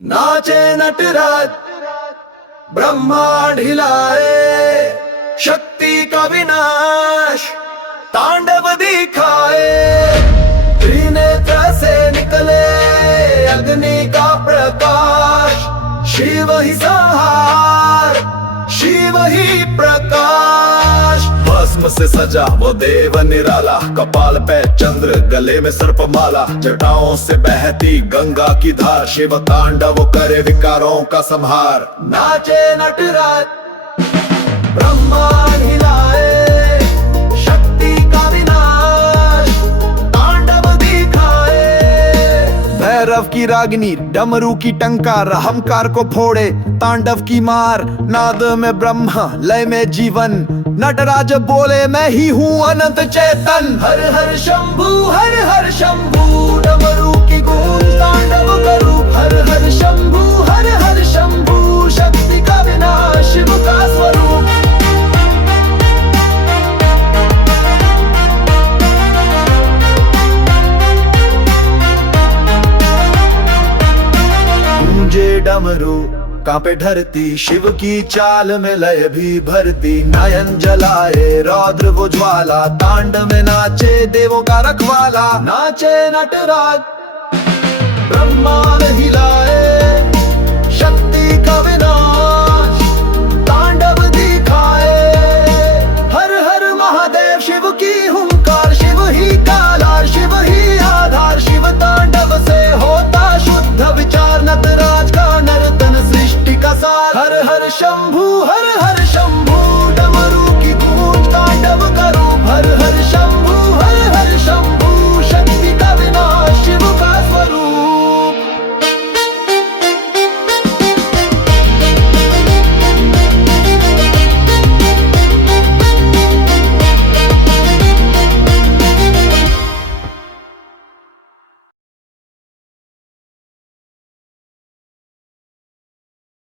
नाचे नटराज ब्रह्मांड हिलाए, शक्ति का विनाश तांडव दिखाए। त्रिनेत्र से निकले अग्नि का प्रकाश, शिव ही संहार शिव ही प्रकाश। भस्म से सजा वो देव निराला, कपाल पे चंद्र गले में सर्पमाला, जटाओं से बहती गंगा की धार, शिव तांडव करे विकारों का संहार। नाचे नटराज ब्रह्मांड हिलाए, शक्ति का विनाश तांडव दिखाए। भैरव की रागिनी डमरू की टंकार, हमकार को फोड़े तांडव की मार। नाद में ब्रह्मा लय में जीवन, नटराज बोले मैं ही हूँ अनंत चेतन। हर हर शंभू हर शंभू, डमरू की गूंज तांडव करूं। हर हर शंभू हर शंभू, शक्ति का विनाश शिव का स्वरूप। गूंजे डमरू कांपे धरती, शिव की चाल में लय भी भरती। नयन जलाए रौद्र वो ज्वाला, तांडव में नाचे देवों का रखवाला। नाचे नटराज ब्रह्मांड हिलाए, शक्ति का विनाश तांडव दिखाए। हर हर महादेव शिव की हुंकार, शिव ही काला शिव ही आधार। शिव तांडव से होता शुद्ध विचार, नटराज का नर्तन सृष्टि का सार। हर हर शंभू